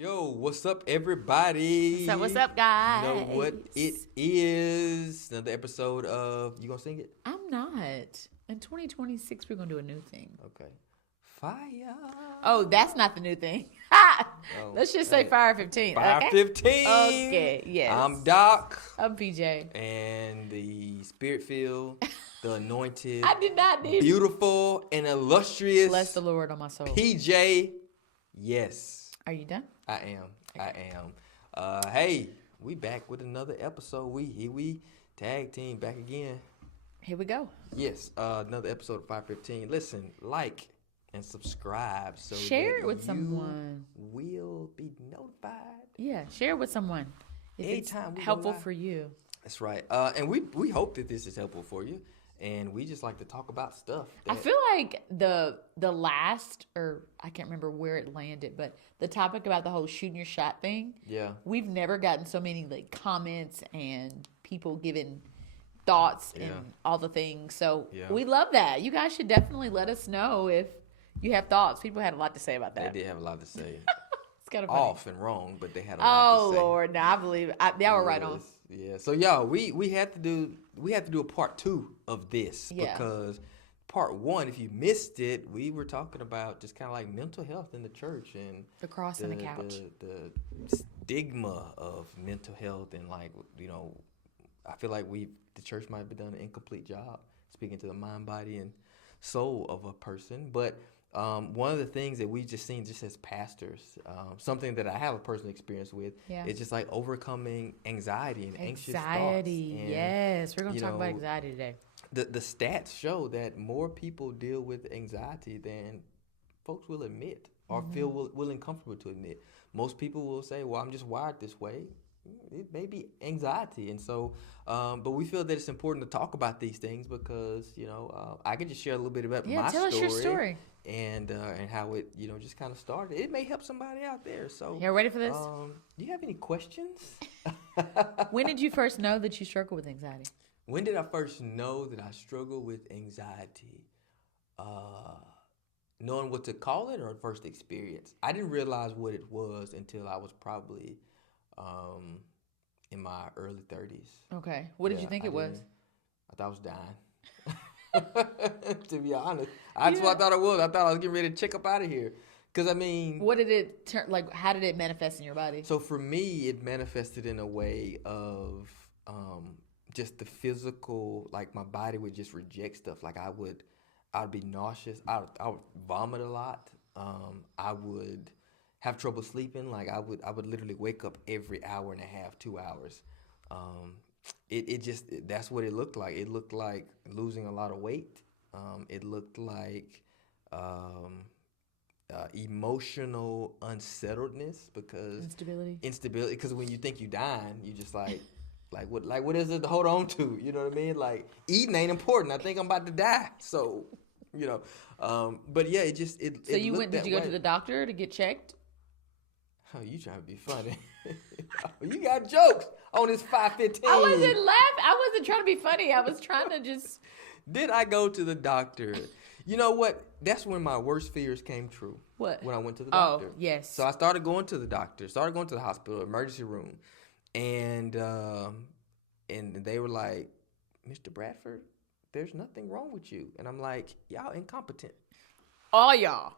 Yo, what's up, everybody? What's up, guys? You know what it is? Another episode of. You gonna sing it? I'm not. In 2026, we're going to do a new thing. Okay. Fire. Oh, that's not the new thing. Oh, Let's just say FIRE15. FIRE15. Okay, yes. I'm Doc. I'm PJ. And the spirit-filled, the anointed, I did not need beautiful, and illustrious Bless the Lord on my soul. PJ. Yes. Are you done? I am. Hey, we back with another episode. We tag team back again. Here we go. Yes, another episode of 515. Listen, like and subscribe so Share that it with someone. Will be notified. Yeah, share it with someone. If Anytime it's we helpful go live. for you. That's right. And we hope that this is helpful for you. And we just like to talk about stuff. I feel like the last, or I can't remember where it landed, but the topic about the whole shooting your shot thing. Yeah. We've never gotten so many like comments and people giving thoughts and all the things. So we love that. You guys should definitely let us know if you have thoughts. People had a lot to say about that. They did have a lot to say. It's kind of funny. Off and wrong, but they had a lot to say. Oh Lord, no, I believe it. Y'all were right on. Yeah. So y'all, we had to do a part 2 of this because part 1, if you missed it, we were talking about just kind of like mental health in the church and The cross and the couch. The stigma of mental health and like I feel like the church might have done an incomplete job speaking to the mind, body, and soul of a person, but. One of the things that we've just seen just as pastors, something that I have a personal experience with, is just like overcoming anxiety and anxious thoughts. Anxiety, And, yes. We're going to talk about anxiety today. The stats show that more people deal with anxiety than folks will admit or feel willing comfortable to admit. Most people will say, well, I'm just wired this way. It may be anxiety. And so, but we feel that it's important to talk about these things because, I can just share a little bit about my story. Tell us your story. And how it, just kind of started. It may help somebody out there. So, you ready for this? Do you have any questions? When did you first know that you struggle with anxiety? When did I first know that I struggle with anxiety? Knowing what to call it or first experience? I didn't realize what it was until I was probably in my early 30s. Okay. What did you think it was? I thought I was dying. To be honest, that's what I thought it was. I thought I was getting ready to check up out of here. Because, what did it turn, like, how did it manifest in your body? So, for me, it manifested in a way of just the physical, like, my body would just reject stuff. Like, I would be nauseous. I would vomit a lot. I would have trouble sleeping. Like, I would literally wake up every hour and a half, 2 hours. That's what it looked like. It looked like losing a lot of weight. It looked like emotional unsettledness because instability. Because when you think you're dying, you just like what is it to hold on to? You know what I mean? Like eating ain't important. I think I'm about to die. So, but yeah, did you go to the doctor to get checked? Oh, you trying to be funny. You got jokes on this 515. I wasn't laughing. I wasn't trying to be funny. I was trying to just... Did I go to the doctor? You know what? That's when my worst fears came true. What? When I went to the doctor. Oh, yes. So I started going to the doctor. Started going to the hospital, emergency room. And they were like, Mr. Bradford, there's nothing wrong with you. And I'm like, y'all incompetent. All y'all.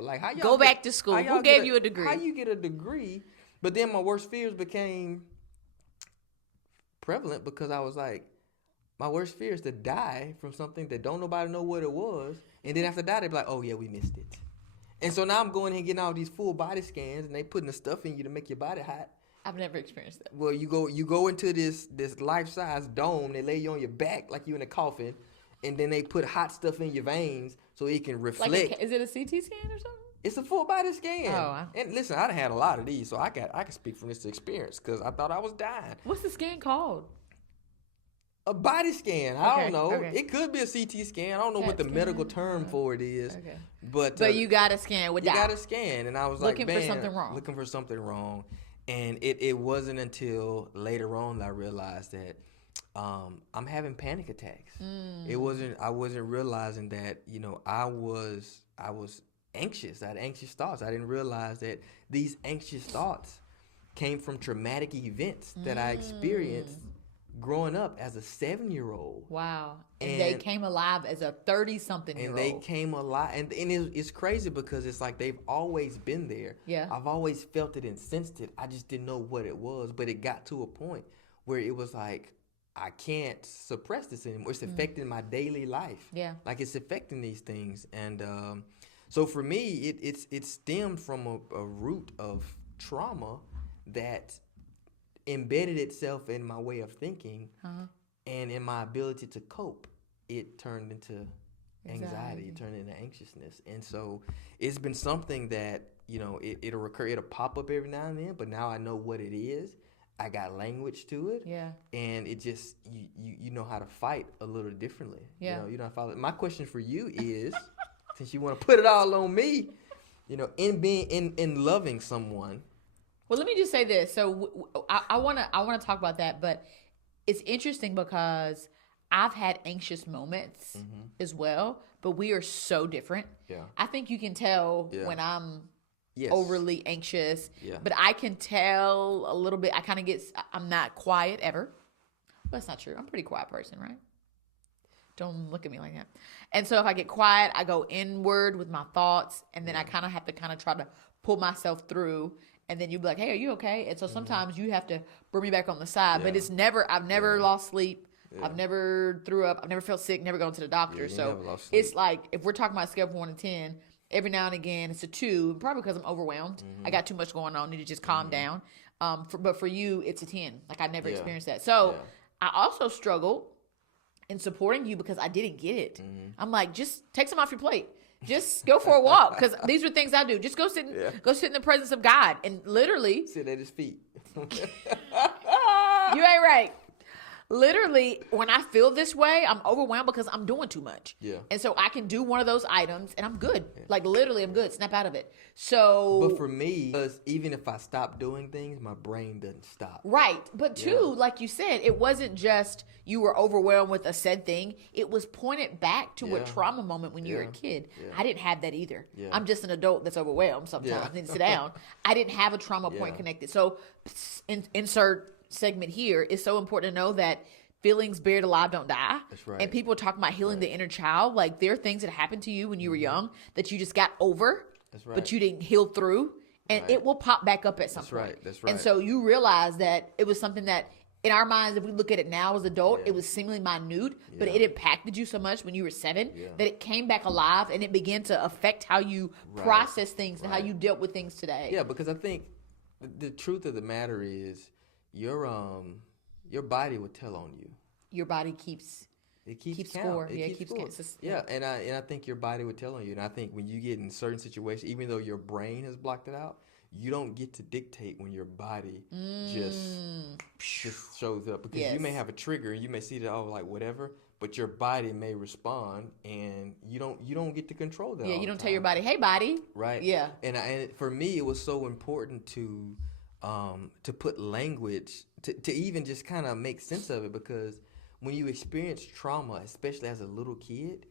Like, how y'all go back to school. Who gave you a degree? How you get a degree? But then my worst fears became prevalent because I was like, my worst fear is to die from something that don't nobody know what it was. And then after that, they be like, oh, yeah, we missed it. And so now I'm going and getting all these full body scans, and they putting the stuff in you to make your body hot. I've never experienced that. Well, you go into this life-size dome. They lay you on your back like you in a coffin. And then they put hot stuff in your veins so it can reflect. Like is it a CT scan or something? It's a full body scan. Oh. And listen, I'd had a lot of these, so I can speak from this experience because I thought I was dying. What's the scan called? A body scan. I don't know. Okay. It could be a CT scan. I don't know what the medical term for it is. Okay. But you got a scan with that. You got a scan, and I was looking like, for something wrong. Looking for something wrong, and it wasn't until later on that I realized that I'm having panic attacks. I wasn't realizing that I was anxious. I had anxious thoughts. I didn't realize that these anxious thoughts came from traumatic events that I experienced growing up as a 7-year-old. Wow. And they came alive as a 30-something-year-old. And they came alive. And it's crazy because it's like they've always been there. Yeah. I've always felt it and sensed it. I just didn't know what it was. But it got to a point where it was like, I can't suppress this anymore. It's affecting my daily life. Yeah. Like it's affecting these things. And so for me, it stemmed from a root of trauma that embedded itself in my way of thinking and in my ability to cope. It turned into anxiety. It turned into anxiousness. And so it's been something that, it'll recur. It'll pop up every now and then, but now I know what it is. I got language to it. Yeah. And it just, you know how to fight a little differently. Yeah. You know how to fight. My question for you is, since you want to put it all on me, in loving someone. Well, let me just say this. So I want to talk about that, but it's interesting because I've had anxious moments as well, but we are so different. Yeah. I think you can tell when I'm overly anxious, but I can tell a little bit. I'm not quiet ever. Well, that's not true. I'm a pretty quiet person, right? Don't look at me like that. And so if I get quiet, I go inward with my thoughts, and then I kind of have to try to pull myself through. And then you'd be like, hey, are you okay? And so sometimes you have to bring me back on the side. But I've never lost sleep. Yeah. I've never threw up. I've never felt sick, never gone to the doctor. So it's like, if we're talking about a scale from 1 to 10, every now and again it's a 2, probably because I'm overwhelmed. I got too much going on. Need to just calm down. But for you, it's a 10. Like I never experienced that. So I also struggled in supporting you because I didn't get it. I'm like, just take some off your plate. Just go for a walk, because these are things I do. Just go sit in the presence of God and literally sit at his feet. You ain't right. Literally, when I feel this way, I'm overwhelmed because I'm doing too much. Yeah. And so I can do one of those items and I'm good. Like literally, I'm good. Snap out of it. So. But for me, because even if I stop doing things, my brain doesn't stop. Right. But too, like you said, it wasn't just you were overwhelmed with a said thing. It was pointed back to a trauma moment when you were a kid. Yeah. I didn't have that either. Yeah. I'm just an adult that's overwhelmed sometimes. I need to sit down. I didn't have a trauma point connected. So insert segment here. Is so important to know that feelings buried alive don't die. That's right. And people talk about healing the inner child. Like there are things that happened to you when you were young that you just got over, but you didn't heal through, and it will pop back up at some point. That's right. And so you realize that it was something that in our minds, if we look at it now as adult, it was seemingly minute, but it impacted you so much when you were 7 that it came back alive and it began to affect how you process things and how you dealt with things today. Yeah, because I think the truth of the matter is your body will tell on you. Your body keeps score. It keeps score. Yeah, and I think your body would tell on you. And I think when you get in certain situations, even though your brain has blocked it out, you don't get to dictate when your body just shows up, because you may have a trigger and you may see that like whatever, but your body may respond and you don't get to control that. Yeah, you don't tell your body, hey body. Right. Yeah. And for me, it was so important to put language to even just kind of make sense of it, because when you experience trauma, especially as a little kid,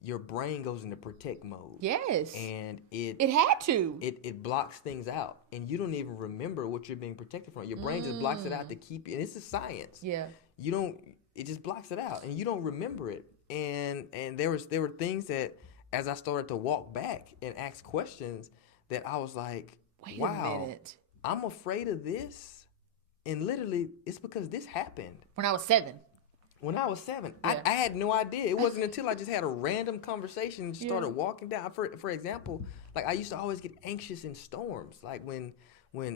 your brain goes into protect mode. Yes. And it had to. It blocks things out, and you don't even remember what you're being protected from. Your brain just blocks it out to keep you, and it's a science. Yeah. It just blocks it out, and you don't remember it. And there were things that as I started to walk back and ask questions that I was like, wait wow, a minute. I'm afraid of this. And literally, it's because this happened. When I was 7. When I was 7. I had no idea. It wasn't until I just had a random conversation and started walking down. For example, like I used to always get anxious in storms. Like when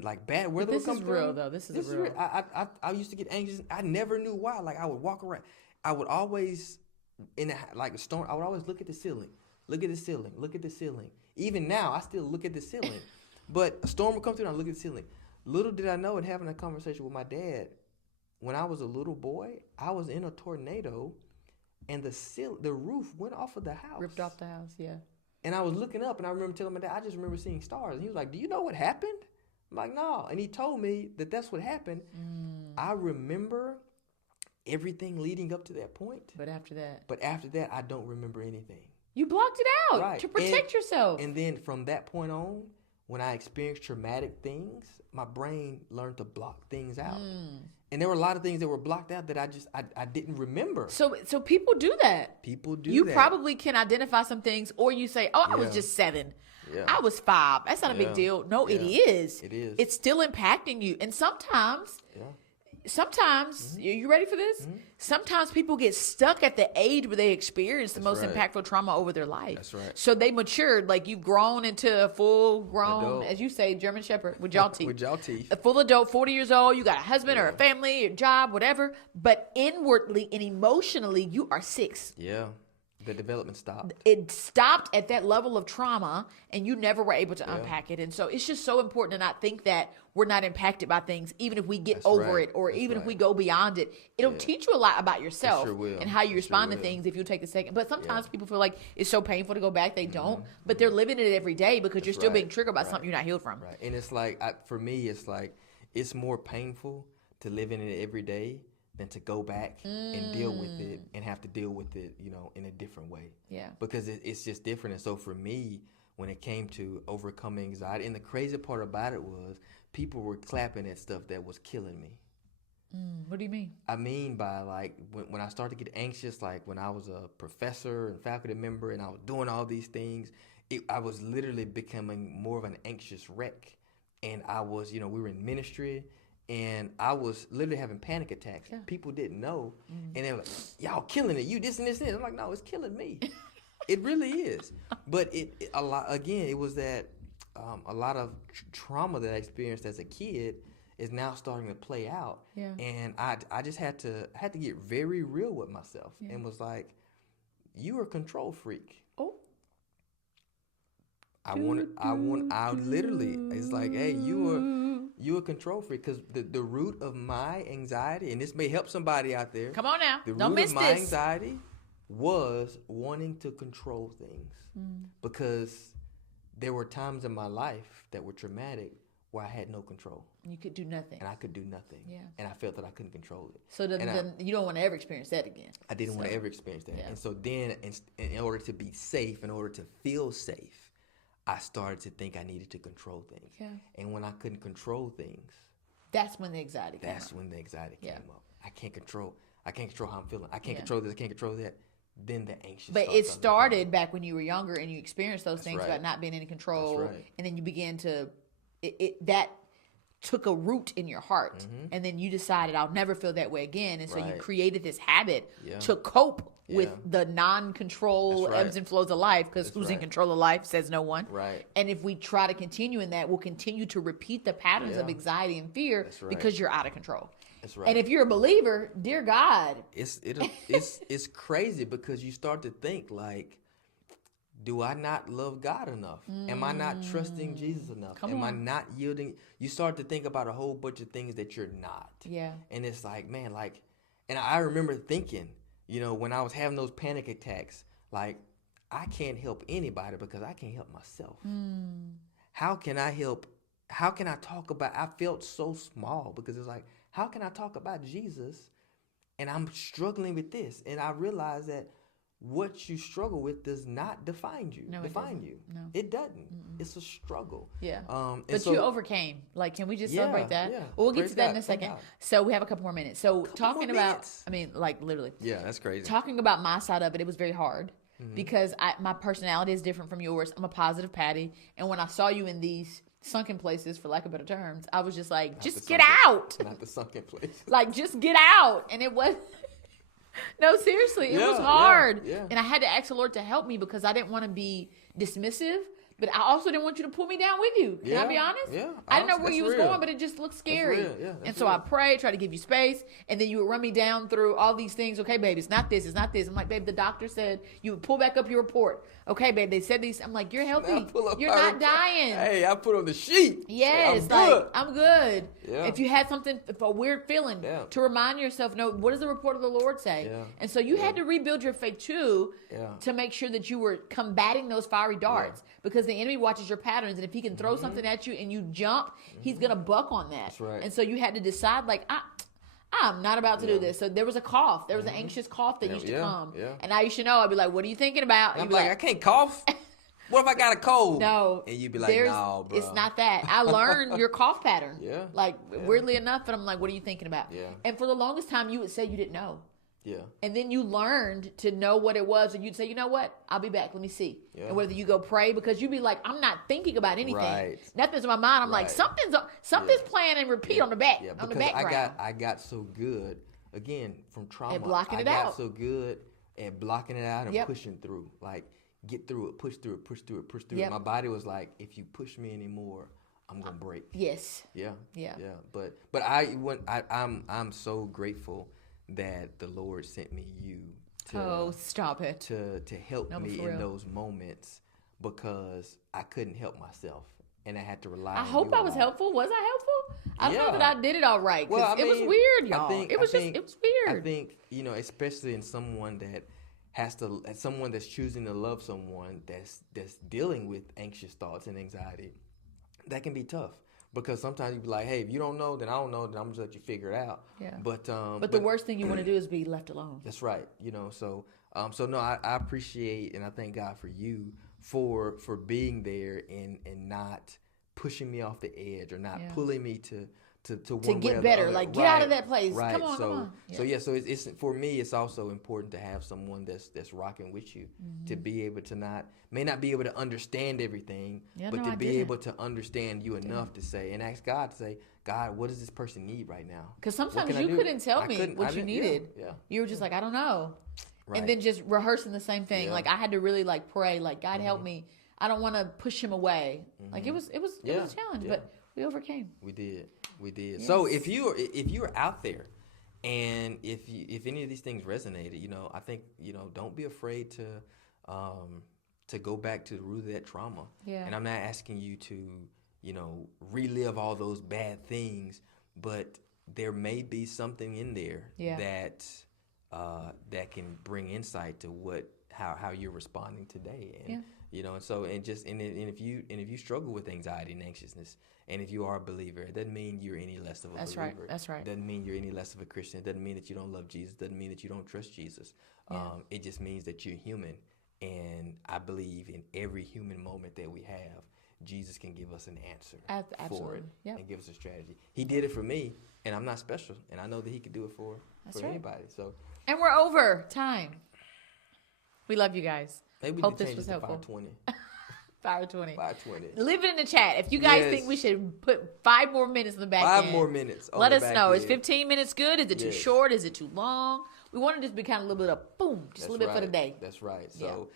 like bad weather would come through. This is real, though. This is real. I used to get anxious. I never knew why. Like I would walk around. I would always, a storm, I would always look at the ceiling. Look at the ceiling. Look at the ceiling. Even now, I still look at the ceiling. But a storm would come through and I look at the ceiling. Little did I know, in having a conversation with my dad, when I was a little boy, I was in a tornado and the roof went off of the house. Ripped off the house, yeah. And I was looking up and I remember telling my dad, I just remember seeing stars. And he was like, do you know what happened? I'm like, no. And he told me that that's what happened. I remember everything leading up to that point. But after that, I don't remember anything. You blocked it out to protect yourself. And then from that point on, when I experienced traumatic things, my brain learned to block things out. And there were a lot of things that were blocked out that I didn't remember. So people do that. People do you that. You probably can identify some things, or you say, I was just 7. Yeah. I was 5. That's not a big deal. No, it is. It is. It's still impacting you. And sometimes, you ready for this? Sometimes people get stuck at the age where they experience the most impactful trauma over their life. That's right. So they matured, like you've grown into a full grown, adult. As you say, German Shepherd with y'all teeth. With y'all teeth. A full adult, 40 years old, you got a husband or a family, a job, whatever. But inwardly and emotionally, you are 6. Yeah. The development stopped. It stopped at that level of trauma, and you never were able to unpack it. And so it's just so important to not think that we're not impacted by things, even if we get over it, or even if we go beyond it. It'll teach you a lot about yourself and how you respond to things if you take a second. But sometimes people feel like it's so painful to go back. They don't, but they're living it every day because you're still being triggered by something you're not healed from. Right. And it's like, for me, it's like, it's more painful to live in it every day than to go back and deal with it and have to deal with it, in a different way. Yeah. Because it's just different. And so for me, when it came to overcoming anxiety, and the crazy part about it was people were clapping at stuff that was killing me. What do you mean? I mean by like when I started to get anxious, like when I was a professor and faculty member and I was doing all these things, I was literally becoming more of an anxious wreck. And I was, we were in ministry, and I was literally having panic attacks. Yeah. People didn't know. And they were like, y'all killing it. You this and this and this. I'm like, no, it's killing me. It really is. But it was that a lot of trauma that I experienced as a kid is now starting to play out. Yeah. And I just had to get very real with myself and was like, you are a control freak. Oh. I literally, it's like, hey, you a control freak, because the root of my anxiety, and this may help somebody out there. Come on now, don't miss this. The root of my anxiety was wanting to control things, because there were times in my life that were traumatic where I had no control. You could do nothing. And I could do nothing. Yeah. And I felt that I couldn't control it. So you don't want to ever experience that again. I didn't want to ever experience that. Yeah. And so then, in order to be safe, in order to feel safe, I started to think I needed to control things. Yeah. And when I couldn't control things, that's when the anxiety came up. That's when the anxiety came up. I can't control how I'm feeling. I can't control this. I can't control that. Then the anxious. But it started back when you were younger and you experienced those things about not being in control. That's right. And then you began to, that took a root in your heart. And then you decided, I'll never feel that way again. And so you created this habit to cope with the non-control ebbs and flows of life, because who's in control of life says no one. Right. And if we try to continue in that, we'll continue to repeat the patterns of anxiety and fear because you're out of control. That's right. And if you're a believer, dear God, it's crazy, because you start to think like, do I not love God enough? Am I not trusting Jesus enough? Am I not yielding? You start to think about a whole bunch of things that you're not. Yeah. And it's like, man, and I remember thinking, when I was having those panic attacks, like, I can't help anybody because I can't help myself. How can I talk about, I felt so small, because it's like, how can I talk about Jesus and I'm struggling with this? And I realized that what you struggle with does not define you. No, It doesn't. It's a struggle. Yeah. But you overcame. Like, can we just celebrate that? Yeah. Well, we'll get to that in a second. So we have a couple more minutes. So talking about, literally. Yeah, that's crazy. Talking about my side of it, it was very hard because my personality is different from yours. I'm a positive Patty. And when I saw you in these sunken places, for lack of better terms, I was just like, just get out. Not the sunken place. Like, just get out. And it was... No, seriously, it was hard. Yeah. And I had to ask the Lord to help me, because I didn't want to be dismissive, but I also didn't want you to pull me down with you. Can I be honest? Yeah. I didn't know where you was going, but it just looked scary. And so I prayed, tried to give you space, and then you would run me down through all these things. Okay, babe, it's not this, it's not this. I'm like, babe, the doctor said you would pull back up your report. Okay, babe, they said these. I'm like, you're healthy. You're not dying. Hey, I put on the sheet. Yes, I'm good. Yeah. If you had something, a weird feeling, to remind yourself, no, what does the report of the Lord say? Yeah. And so you had to rebuild your faith too, to make sure that you were combating those fiery darts, because the enemy watches your patterns, and if he can throw something at you and you jump, he's gonna buck on that. That's right. And so you had to decide, like, I'm not about to do this. So there was a cough. There was an anxious cough that used to come. Yeah. And I used to know. I'd be like, what are you thinking about? I'm like, I can't cough. What if I got a cold? No. And you'd be like, no, bro. It's not that. I learned your cough pattern. Yeah. Like, weirdly enough, and I'm like, what are you thinking about? Yeah. And for the longest time, you would say you didn't know. Yeah. And then you learned to know what it was, and you'd say, you know what? I'll be back. Let me see. Yeah. And whether you go pray, because you'd be like, I'm not thinking about anything. Right. Nothing's in my mind. I'm like, something's playing and repeat on the back, on the background. I got so good, again, from trauma. And blocking it out. I got so good at blocking it out and pushing through. Like, get through it, push through it. My body was like, if you push me anymore, I'm gonna break. Yes. Yeah. But I'm so grateful that the Lord sent me you stop it. To help me in those moments, because I couldn't help myself and I had to rely on you. I hope I was helpful. Was I helpful? I don't know that I did it all right. Well, it was weird, y'all. It was weird. I think, especially in someone that someone that's choosing to love someone that's dealing with anxious thoughts and anxiety, that can be tough, because sometimes you be like, hey, if you don't know, then I don't know, then I'm just let you figure it out. Yeah. But the worst thing you want to do is be left alone. That's right. So no, I appreciate and I thank God for you for being there and not pushing me off the edge or not pulling me to get better, like get out of that place. Right. Come on. Yeah. So it's for me. It's also important to have someone that's rocking with you, to be able to may not be able to understand everything, but to be able to understand you enough to say and ask God to say, God, what does this person need right now? Because sometimes you couldn't tell me what you needed. Yeah. You were just like, I don't know, and then just rehearsing the same thing. Like I had to really pray, like God help me. I don't want to push him away. Like it was a challenge, but we overcame. We did. Yes. So if you're out there, and if any of these things resonated, I think don't be afraid to go back to the root of that trauma. Yeah. And I'm not asking you to relive all those bad things, but there may be something in there that can bring insight to how you're responding today. And if you struggle with anxiety and anxiousness, and if you are a believer, it doesn't mean you're any less of a believer. That's right. It doesn't mean you're any less of a Christian. It doesn't mean that you don't love Jesus. It doesn't mean that you don't trust Jesus. It just means that you're human. And I believe in every human moment that we have, Jesus can give us an answer for it and give us a strategy. He did it for me, and I'm not special. And I know that he could do it for anybody. So. And we're over time. We love you guys. Maybe we hope this was helpful. 520. 520. 520. Leave it in the chat. If you guys think we should put 5 more minutes in the back end. 5 more minutes. Let us know. Is 15 minutes good? Is it too short? Is it too long? We want to just be kind of a little bit of boom, just a little bit for the day. That's right. So,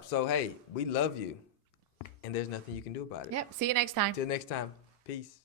So, hey, we love you. And there's nothing you can do about it. Yep. See you next time. Till next time. Peace.